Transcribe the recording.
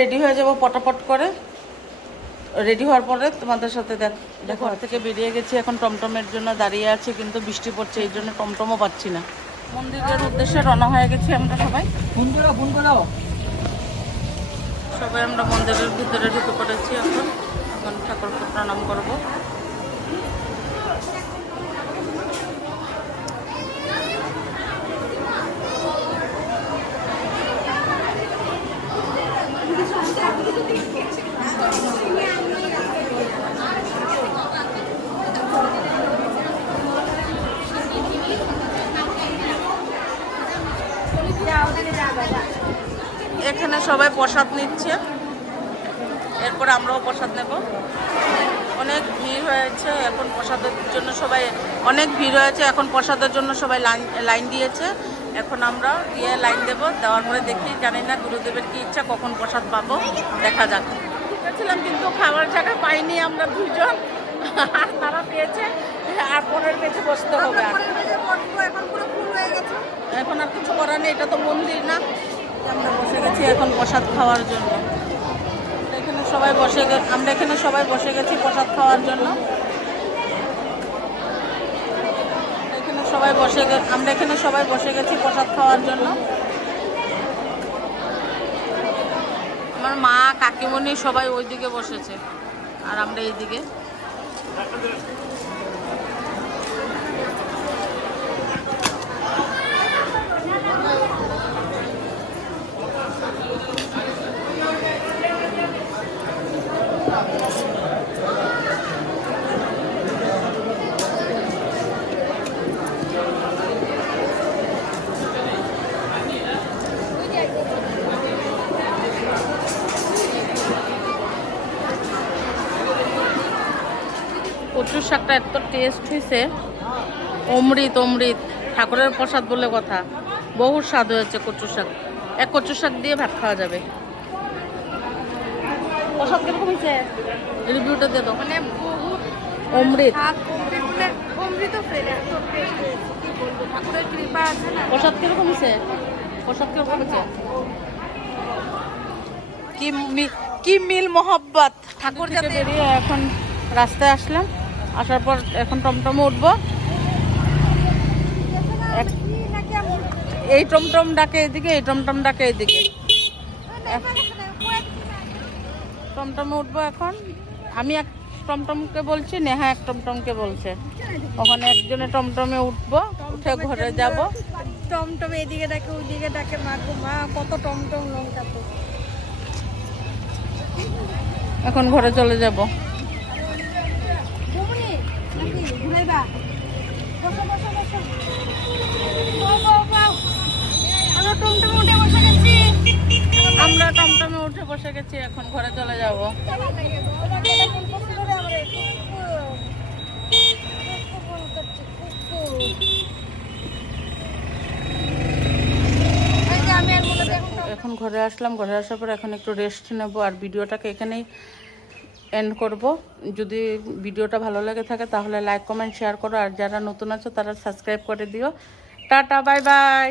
Ready হয়ে যাব পটাপট করে। রেডি হওয়ার পরে তোমাদের সাথে দেখো। ঘর থেকে বেরিয়ে গেছি, এখন টমটমের জন্য দাঁড়িয়ে আছি, কিন্তু বৃষ্টি পড়ছে, এই জন্য টমটমও পাচ্ছি না। মন্দিরের উদ্দেশ্যে রওনা হয়ে গেছি আমরা সবাই। সবাই আমরা মন্দিরের ভিতরে ঢুকে পড়েছি। এখন ঠাকুরকে প্রণাম করব। এখানে সবাই প্রসাদ নিচ্ছে, এরপরে আমরাও প্রসাদ নেব। অনেক ভিড় হয়েছে এখন প্রসাদের জন্য, এখন প্রসাদের জন্য সবাই লাইন দিয়েছে। এখন আমরা গিয়ে লাইন দেওয়ার পরে দেখি, জানি না গুরুদেবের কি ইচ্ছা, কখন প্রসাদ পাবো, দেখা যাক। ছিলাম কিন্তু খাবার জায়গা পাইনি আমরা দুজন, আর তারা পেয়েছে, আর পরের পেয়েছে বসতে হবে। এখন আর কিছু করার নেই, এটা তো মন্দির না। আমরা বসে গেছি এখন প্রসাদ খাওয়ার জন্য। আমরা এখানে সবাই বসে গেছি প্রসাদ খাওয়ার জন্য। আমরা এখানে সবাই বসে গেছি প্রসাদ খাওয়ার জন্য। আমার মা, কাকিমণি সবাই ওইদিকে বসেছে, আর আমরা এইদিকে। কচুর শাকটা এত টেস্ট হয়েছে, অমৃত অমৃত। ঠাকুরের প্রসাদ বলে কথা, বহু স্বাদ হয়েছে কচুর শাক। এক কচুর শাক দিয়ে ভাত খাওয়া যাবে। প্রসাদ কিরকম হয়েছে রিভিউটা দিয়ে দাও। মানে অমৃত, প্রসাদ কিরকম হয়েছে? কি মিল মোহব্বত ঠাকুর। যাতে বেরিয়ে এখন রাস্তায় আসলাম, আসার পর এখন টমটমে উঠবো। এই টমটম ডাকে এদিকে, এই টমটম ডাকে এদিকে। টমটমে উঠবো এখন। আমি এক টমটমকে বলছি, নেহা এক টমটমকে বলছে। ওখানে একজনে টমটমে উঠবো, উঠে ঘরে যাব। টমটমে এদিকে ডাকে ওইদিকে ডাকে, মা গো মা, কত টমটম লঙ্কা। তো এখন ঘরে চলে যাব। আমরা টমটমে উঠে বসে গেছি, এখন ঘরে চলে যাব। এখন ঘরে আসলাম, ঘরে আসার পর এখন একটু রেস্ট নেব, আর ভিডিওটাকে এখানেই এন্ড করব। যদি ভিডিওটা ভালো লেগে থাকে তাহলে লাইক, কমেন্ট, শেয়ার করো, আর যারা নতুন আছো তারা সাবস্ক্রাইব করে দিও। Tata, bye bye.